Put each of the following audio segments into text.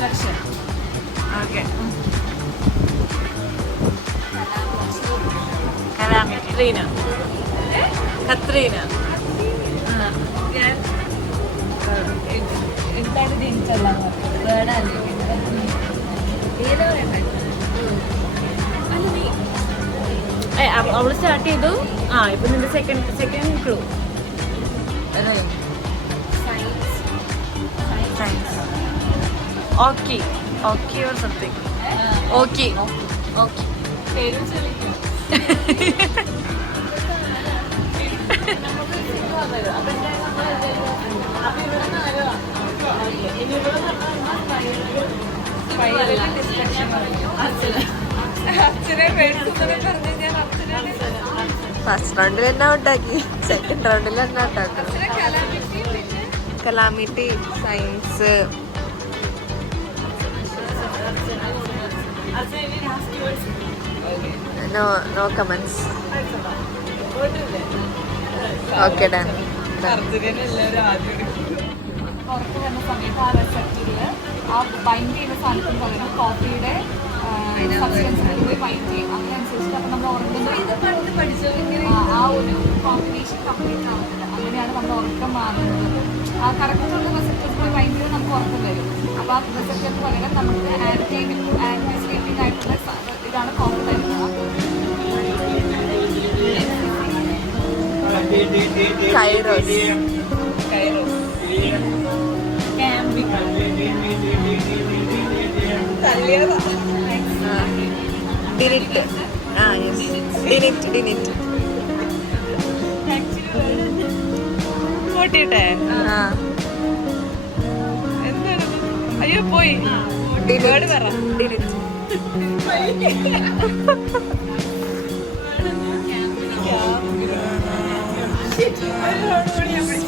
Destruction. Okay. Katrina. Katrina. ഞാൻ എന്താണ് ജനിച്ചല്ല വേടല്ലേ ഏതോ അവള് സ്റ്റാർട്ട് ചെയ്തു. ഇപ്പൊ നിന്റെ second clue science. Okay okay or something. Okay okay പേരും ഫസ്റ്റ് റൗണ്ടിൽ തന്നെ ഔട്ടാക്കി, സെക്കൻഡ് റൗണ്ടിൽ തന്നെ ഔട്ടാക്കി. Calamity, science. No comments. Okay done. പുറത്ത് വരുന്ന സമയത്ത് ആ റെസപ്റ്റില് ആ ബൈൻഡ് ചെയ്യുന്ന സാധനത്തിന് പകരം കോഫിയുടെ സബ്സ്റ്റൻസ് പോയി ബൈൻഡ് ചെയ്യും. അതിനനുസരിച്ചിട്ട് അപ്പം നമ്മൾ ഉറങ്ങുമ്പോൾ ആ ഒരു കോമ്പിനേഷൻ കംപ്ലീറ്റ് ആവുന്നില്ല. അങ്ങനെയാണ് നമ്മൾ ഉറക്കം മാറുന്നത്. ആ കറക്റ്റുള്ള റെസപ്റ്റൻസ് പോയി ബൈൻഡ് ചെയ്ത് നമുക്ക് ഉറക്കം വരും. അപ്പോൾ ആ റെസപ്റ്റൻസ് പകരം നമുക്ക് ആൻറ്റി സ്ലീപ്പിംഗ് ആയിട്ടുള്ള ഇതാണ് കോഫി തരുന്നത്. കൈറോസ്. ഡിനിറ്റ്. ഡിനിറ്റ്. കോട്ടിട്ടെ എന്താണ്? അയ്യോ പോയി.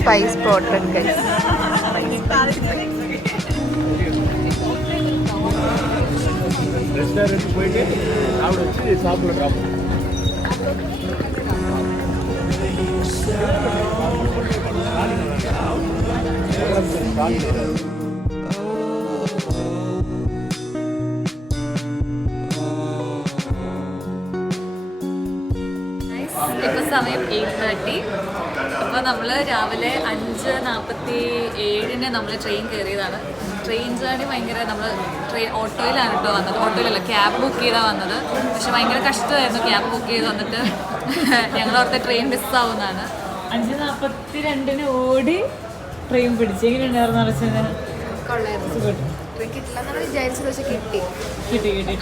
Spice potted guys. ரெஸ்டாரண்ட் போயிட்டு அவனை வச்சு சாப்பிடுறான். ഇപ്പൊ സമയം 8:30. അപ്പോൾ നമ്മൾ രാവിലെ 5:47 നമ്മൾ ട്രെയിൻ കയറിയതാണ്. ട്രെയിൻ ജേർണി ഭയങ്കര നമ്മൾ ഓട്ടോയിലാണ് കേട്ടോ വന്നത്. ഓട്ടോയിലല്ല, ക്യാബ് ബുക്ക് ചെയ്താൽ വന്നത്. പക്ഷെ ഭയങ്കര കഷ്ടമായിരുന്നു ക്യാബ് ബുക്ക് ചെയ്ത് വന്നിട്ട്. ഞങ്ങളവിടുത്തെ ട്രെയിൻ മിസ്സാവുന്നതാണ്. 5:42 ഓടി ട്രെയിൻ പിടിച്ച്. എങ്ങനെയുണ്ടായിരുന്നു അടച്ചത്? കിട്ടി.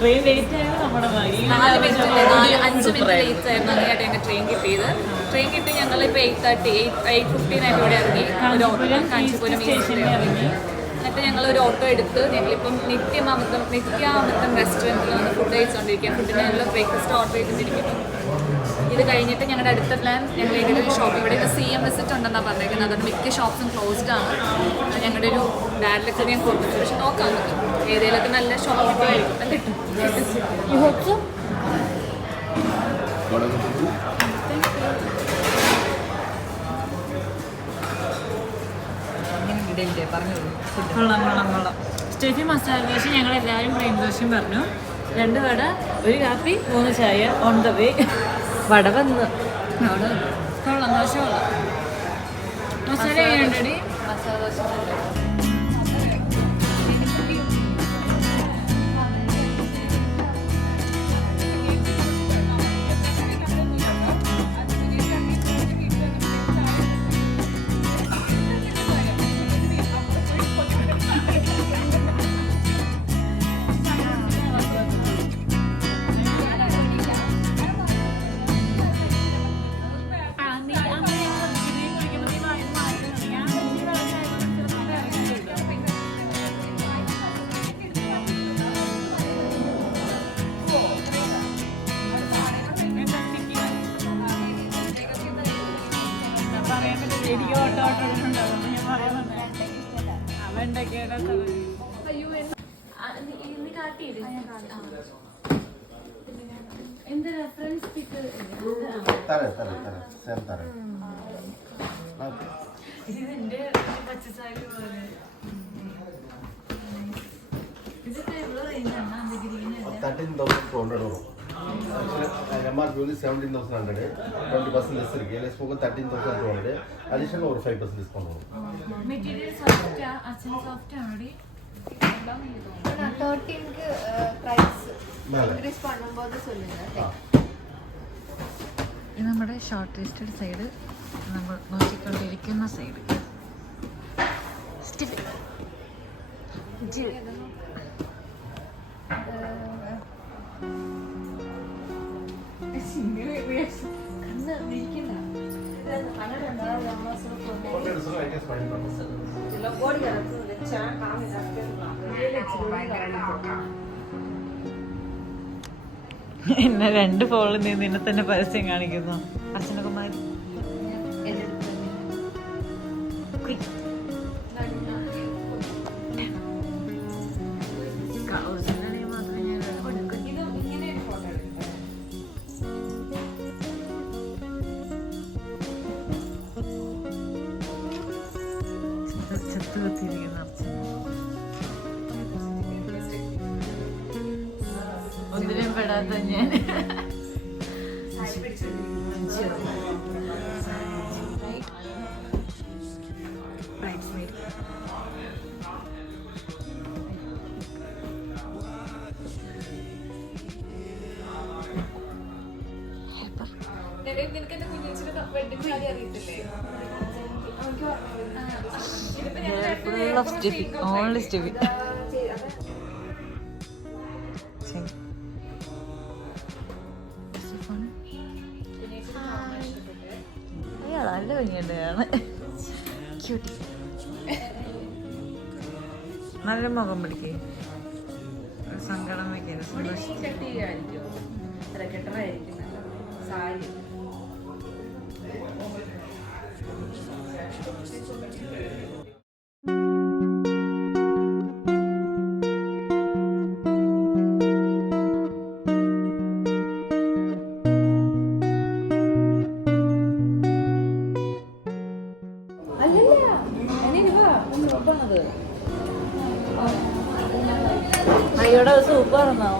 ട്രെയിൻ ലേറ്റ് ആയിരുന്നു. നമ്മുടെ 5 മിനിറ്റ് ലേറ്റ് ആയിരുന്നു. അങ്ങനെയായിട്ട് ഞങ്ങൾ ട്രെയിൻ കിട്ടിയത്. ട്രെയിൻ കിട്ടി ഞങ്ങൾ ഇപ്പോൾ 8:15 ഇവിടെ ഇറങ്ങി. ഒരു ഓട്ടോ കാഞ്ചീപുരം സ്റ്റേഷനിൽ ഇറങ്ങി. എന്നിട്ട് ഞങ്ങളൊരു ഓട്ടോ എടുത്ത് ഞങ്ങളിപ്പം നിത്യാമൃതം റെസ്റ്റോറൻറ്റിൽ വന്ന് ഫുഡ് കഴിച്ചുകൊണ്ടിരിക്കുക. ഫുഡിന് ഞങ്ങൾ ബ്രേക്ക്ഫാസ്റ്റ് ഓർഡർ ചെയ്തിട്ടിരിക്കുന്നു. ഇത് കഴിഞ്ഞിട്ട് ഞങ്ങളുടെ അടുത്ത പ്ലാൻ ഞങ്ങൾ ഏതെങ്കിലും ഒരു ഷോപ്പ്, ഇവിടെ CM വിസിറ്റ് ഉണ്ടെന്നാണ് പറഞ്ഞേക്കുന്നത്. അതുകൊണ്ട് മിക്ക ഷോപ്സും ക്ലോസ്ഡ് ആണ്. ഞങ്ങളുടെ ഒരു ഡയറക്റ്റ് ഞാൻ കൊടുത്തു. പക്ഷെ നോക്കാം, നമുക്ക് ഏതെങ്കിലുമൊക്കെ നല്ല ഷോപ്പ് കിട്ടുമായിരിക്കും. കിട്ടും. കൊള്ളാം. സ്റ്റെഫി മസാല ദോശ ഞങ്ങളെല്ലാവരും പ്ലെയിൻ ദോശയും പറഞ്ഞു. 2 വട, 1 കാപ്പി, 3 ചായ. ഓൺ ദ വേ വട വന്ന്. കൊള്ളാം, ദോശ കൊള്ളാം. മസാല എങ്ങനെയുണ്ടടി? മസാല ദോശ എന്ത് റെഫറൻസ് പിക്ക് ഇതിന്റെ പച്ചസാരി പോലെ 13,200 வரும். MRP வந்து 17,100, 20% லெஸ் இருக்கு. LS போக 13,200, அடிஷனல் ஒரு 5% டிஸ்கவுண்ட் வரும். മെറ്റീരിയൽ സോഫ്റ്റ് അച്ഛന് സോഫ്റ്റ് ആണോടി 13க்கு പ്രൈസ് ഇൻക്രീസ് பண்ணும்போது சொல்லுங்க. ഇത് നമ്മുടെ ഷോർട്ട് ലിസ്റ്റഡ് സൈഡ്, നമ്മൾ നോക്കിക്കൊണ്ടിരിക്കുന്ന സൈഡ്. സ്റ്റിൽ എന്നെ 2 ഫോളിൽ നിന്ന് നിന്നെ തന്നെ പരസ്യം കാണിക്കുന്നു. അർച്ചനകുമാരി ചത്ത് കുത്തിയിരിക്കുന്ന അർച്ചന. ഒന്നിനും പെടാത്ത ഞാൻ full of stiffing, only stiffing. അയ്യോ നല്ല ഭംഗിയുണ്ട് കാണാൻ. ക്യൂട്ടി. നല്ല മുഖം പിടിക്കേ, സങ്കടം വെക്കരുത്, സന്തോഷം. അയ്യോടെ സൂപ്പറാണോ?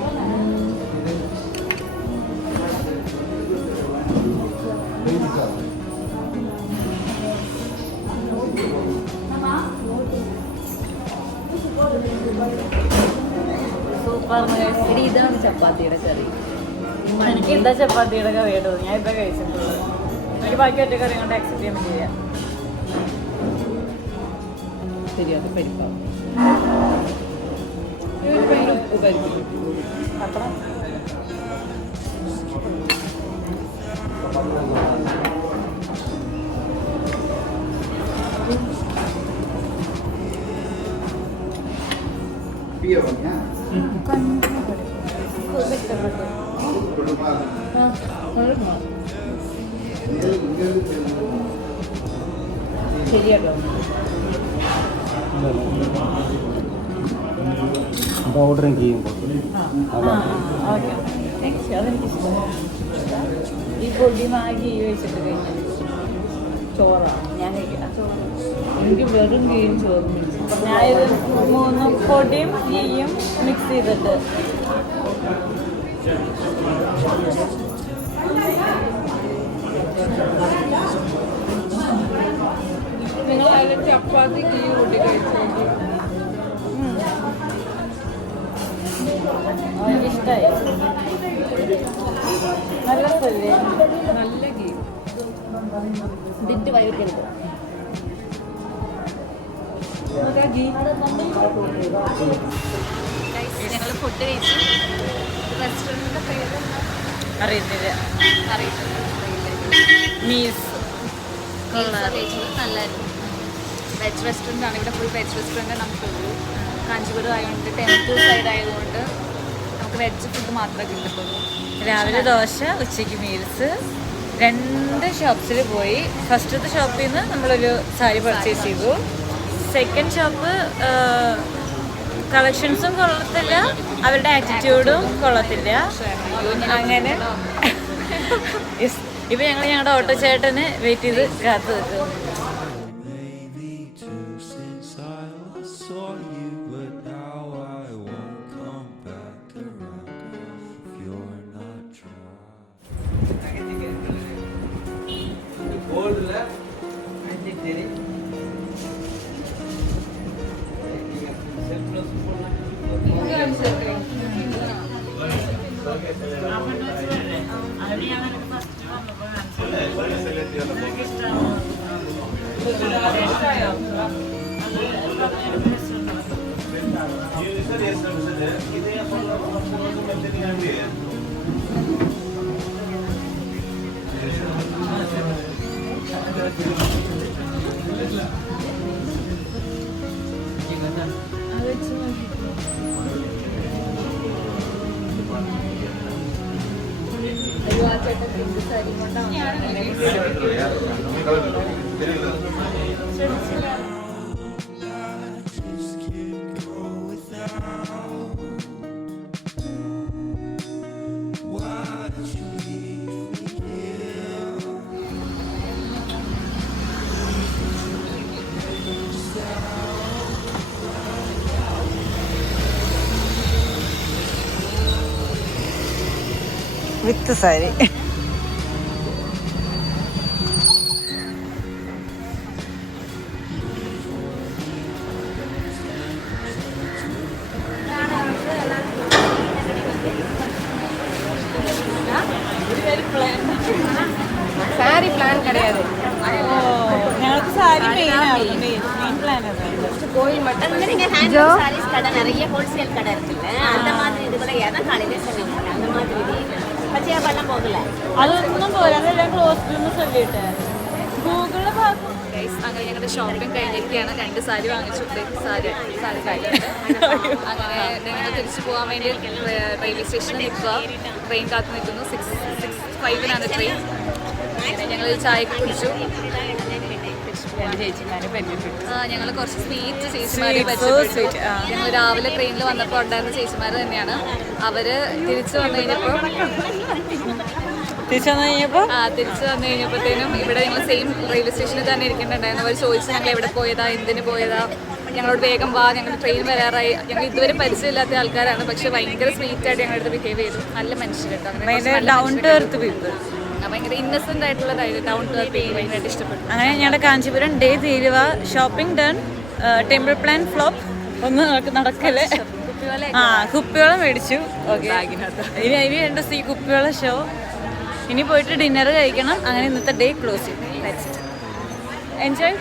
സൂപ്പർ. ഇതാണ് ചപ്പാത്തിയുടെ കറി. എനിക്ക് എന്താ ചപ്പാത്തിയുടെ കറി കേട്ടോ, ഞാൻ ഇതാ കഴിച്ചിട്ടുള്ളത്. എനിക്ക് ബാക്കി ഒറ്റ കറി കൊണ്ട് ആക്സെപ്റ്റ് ചെയ്യാൻ പറ്റില്ല. ശരിയാ, പരിപ്പാവും അപ്പണം. ശരിയാട്ടോ. ഓർഡറും ചെയ്യുമ്പോൾ ഓക്കെ, താങ്ക്സ്. അതെനിക്കിഷ്ടം. ഈ പൊടി മാഗി വെച്ചിട്ട് കഴിഞ്ഞാൽ ചോറാണ് ഞാൻ കഴിക്കാം. എനിക്ക് വെറും ഗീയും ചോറും ഞാനിത് 3 പൊടിയും ഗീയും മിക്സ് ചെയ്തിട്ട് നിങ്ങൾ അതിൽ ചപ്പാത്തി ഗീ കൂട്ടി കഴിച്ചു. എനിക്കിഷ്ടമായി. നല്ല സ്ഥലേ, നല്ല ഗീ ഇതിട്ട് വൈകിട്ടെടുക്കും. ഞങ്ങൾ ഫുഡ് കഴിച്ചു. റെസ്റ്റോറൻറ്റിൻ്റെ പേര് അറിയത്തില്ല. മീൽസ് നല്ലായിരുന്നു. വെജ് റെസ്റ്റോറൻ്റ് ആണ്. ഇവിടെ ഫുൾ വെജ് റെസ്റ്റോറൻറ്റ് നമുക്കുള്ളൂ. കാഞ്ചീപുരം ആയതുകൊണ്ട്, ടെമ്പിൾ സൈഡ് ആയതുകൊണ്ട് നമുക്ക് വെജ് ഫുഡ് മാത്രമേ കിട്ടത്തുള്ളൂ. രാവിലെ ദോശ, ഉച്ചയ്ക്ക് മീൽസ്. 2 ഷോപ്സിൽ പോയി. ഫസ്റ്റത്തെ ഷോപ്പിൽ നിന്ന് നമ്മളൊരു സാരി പർച്ചേസ് ചെയ്തു. സെക്കൻഡ് ഷോപ്പ് കളക്ഷൻസും കൊള്ളത്തില്ല, അവരുടെ ആറ്റിറ്റ്യൂഡും കൊള്ളത്തില്ല. അങ്ങനെ ഇപ്പം ഞങ്ങൾ ഞങ്ങളുടെ ഓട്ടോ ചേട്ടന് വെയിറ്റ് ചെയ്ത് കാത്തു നിൽക്കും. Saw you, but now I won't come back. With sari. Sari plan கிடையாது. ഞങ്ങൾക്ക് സാരി മെയിൻ പ്ലാൻ கோயில் மட்டும் சாரீஸ் கடை நிறைய ஹோல்சேல் கடை இருக்குல்ல, அந்த மாதிரி இதுகளை ஏன்னா காலையில சொன்னாங்க அந்த மாதிரி பச்சையா பண்ண போகல. അതൊന്നും പോരാ, അതെല്ലാം ക്ലോസ് ചൊല്ലിട്ട് ഗൂഗിളിൽ ഭാഗം. അങ്ങനെ ഞങ്ങളുടെ ഷോപ്പിംഗ് കഴിഞ്ഞിരിക്കുകയാണ്. 2 സാരി വാങ്ങിച്ചു. സാരി അങ്ങനെ ഞങ്ങൾ തിരിച്ചു പോകാൻ വേണ്ടി റെയിൽവേ സ്റ്റേഷനിൽ നിൽക്കുക. ട്രെയിൻ കാത്ത് നിൽക്കുന്നു. 6:05 ട്രെയിൻ. ഞങ്ങൾ ചായയൊക്കെ കുടിച്ചു. ഞങ്ങൾ കുറച്ച് സ്വീറ്റ് ചേച്ചിമാരെ പരിചയപ്പെട്ടു. ഞങ്ങൾ രാവിലെ ട്രെയിനിൽ വന്നപ്പോൾ ഉണ്ടായിരുന്ന ചേച്ചിമാർ തന്നെയാണ്. അവര് തിരിച്ചു വന്നു കഴിഞ്ഞപ്പോഴത്തേനും ഇവിടെ ഞങ്ങൾ സെയിം റെയിൽവേ സ്റ്റേഷനിൽ തന്നെ ഇരിക്കുന്നുണ്ടായിരുന്നു. അവർ ചോദിച്ചു ഞങ്ങൾ എവിടെ പോയതാ, എന്തിനു പോയതാ, ഞങ്ങളോട് വേഗം വാ, ഞങ്ങളുടെ ട്രെയിൻ വരാറായി. ഞങ്ങൾ ഇതുവരെ പരിചയമില്ലാത്ത ആൾക്കാരാണ്, പക്ഷെ ഭയങ്കര സ്വീറ്റായിട്ട് ഞങ്ങളുടെ അടുത്ത് ബിഹേവ് ചെയ്തു. നല്ല മനുഷ്യരുണ്ട്, ഭയങ്കര ഇന്നസെന്റ് ആയിട്ടുള്ള ഡൗൺ ടു എർത്ത് പീപ്പിൾ. ഭയങ്കരമായിട്ട് ഇഷ്ടപ്പെട്ടു. അങ്ങനെ ഞങ്ങളുടെ കാഞ്ചീപുരം ഡേ തീരുവ. Shopping done. Temple plan flop. ഒന്നും നടക്കല്ലേ. കുപ്പിവെള്ളം മേടിച്ചു. ഓക്കെ, ഇനി ഉണ്ട് ഈ കുപ്പിവെള്ളം ഷോ. ഇനി പോയിട്ട് ഡിന്നർ കഴിക്കണം. അങ്ങനെ ഇന്നത്തെ ഡേ ക്ലോസ് ചെയ്യും. എൻജോയ്.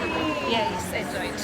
Yes, enjoyed.